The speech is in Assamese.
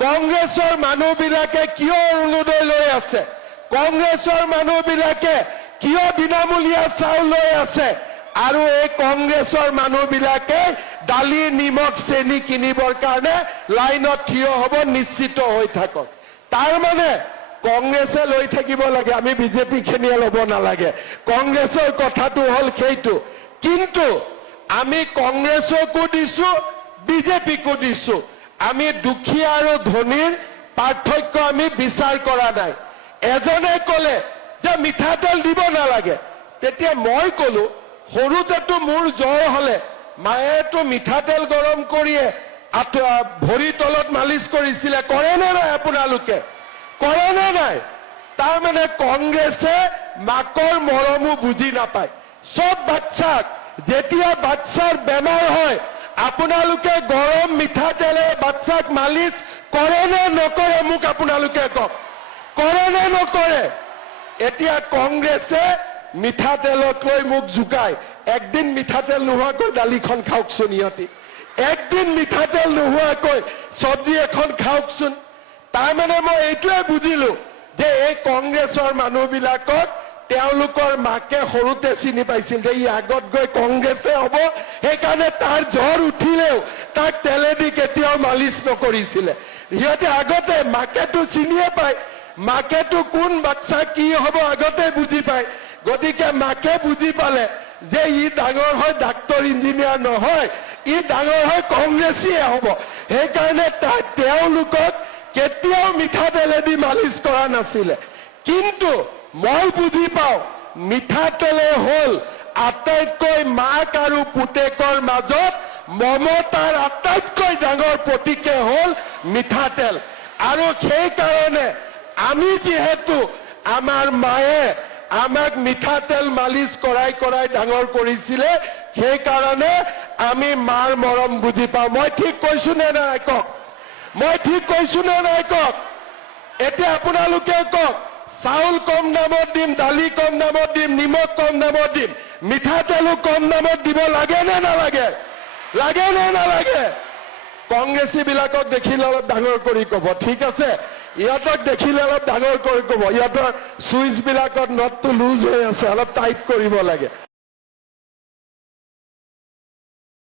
কংগ্ৰেছৰ মানুহবিলাকে কিয় অৰুণোদয় লৈ আছে? কংগ্ৰেছৰ মানুহবিলাকে কিয় বিনামূলীয়া চাউল লৈ আছে? আৰু এই কংগ্ৰেছৰ মানুহবিলাকে দালি নিমখ চেনি কিনিবৰ কাৰণে লাইনত থিয় হ'ব, নিশ্চিত হৈ থাকক। তাৰ মানে কংগ্ৰেছে লৈ থাকিব লাগে, আমি বিজেপি খিনিয়ে ল'ব নালাগে। কংগ্ৰেছৰ কথাটো হ'ল সেইটো। কিন্তু আমি কংগ্ৰেছকো দিছো, বিজেপিকো দিছো। আমি দুখীয়া আৰু ধনীৰ পাৰ্থক্য আমি বিচাৰ কৰা নাই। এজনে ক'লে যে মিঠাতেল দিব নালাগে, তেতিয়া মই ক'লো সৰুতেতো মোৰ জ্বৰ হলে মায়েতো মিঠাতেল গৰম কৰিয়ে ভৰি তলত মালিচ কৰিছিলে। কৰে নে নাই আপোনালোকে? কৰে নে নাই? তাৰমানে কংগ্ৰেছে মাকৰ মৰমো বুজি নাপায়। সব বাচ্চাক যেতিয়া বাচ্চাৰ বেমাৰ হয় আপোনালোকে গৰম মিঠাতেলে বাচ্চাক মালিচ কৰে নে নকৰে? মোক আপোনালোকে কওক, কৰে নে নকৰে? এতিয়া কংগ্ৰেছে মিঠাতেলক লৈ মোক জোকায়। একদিন মিঠাতেল নোহোৱাকৈ দালিখন খাওকচোন, ইহঁতি একদিন মিঠাতেল নোহোৱাকৈ চব্জি এখন খাওকচোন। তাৰমানে মই এইটোৱে বুজিলো যে এই কংগ্ৰেছৰ মানুহবিলাকক তেওঁলোকৰ মাকে সৰুতে চিনি পাইছিল যে ই আগত গৈ কংগ্ৰেছে হ'ব, সেইকাৰণে তাৰ জ্বৰ উঠিলেও তাক তেলেদি কেতিয়াও মালিচ নকৰিছিলে। সিহঁতে আগতে মাকেতো চিনিয়ে পায়, মাকেতো কোন বাচ্চা কি হ'ব আগতে বুজি পায়। গতিকে মাকে বুজি পালে যে ই ডাঙৰ হয় ডাক্তৰ ইঞ্জিনিয়াৰ নহয়, ই ডাঙৰ হয় কংগ্ৰেছীয়ে হ'ব। সেইকাৰণে তেওঁলোকক কেতিয়াও মিঠাতেলেদি মালিচ কৰা নাছিলে। কিন্তু মই বুজি পাওঁ মিঠাতেলে হ'ল আটাইতকৈ মাক আৰু পুতেকৰ মাজত মমতাৰ আটাইতকৈ ডাঙৰ প্ৰতীকে হ'ল মিঠাতেল। আৰু সেইকাৰণে আমি যিহেতু আমাৰ মায়ে আমাক মিঠাতেল মালিচ কৰাই কৰাই ডাঙৰ কৰিছিলে, সেইকাৰণে আমি মাৰ মৰম বুজি পাওঁ। মই ঠিক কৈছো নে নাই কওক? মই ঠিক কৈছো নে নাই কওক? এতিয়া আপোনালোকে কওক, চাউল কম দামত দিম, দালি কম দামত দিম, নিমখ কম দামত দিম, মিঠাতেলো কম দামত দিব লাগে নে নালাগে? লাগে নে নালাগে? কংগ্ৰেছীবিলাকক দেখিলে অলপ ডাঙৰ কৰি ক'ব, ঠিক আছে? ইহঁতক দেখিলে অলপ ডাঙৰ কৰি ক'ব, ইহঁতৰ চুইচবিলাকত নটটো লুজ হৈ আছে, অলপ টাইট কৰিব লাগে।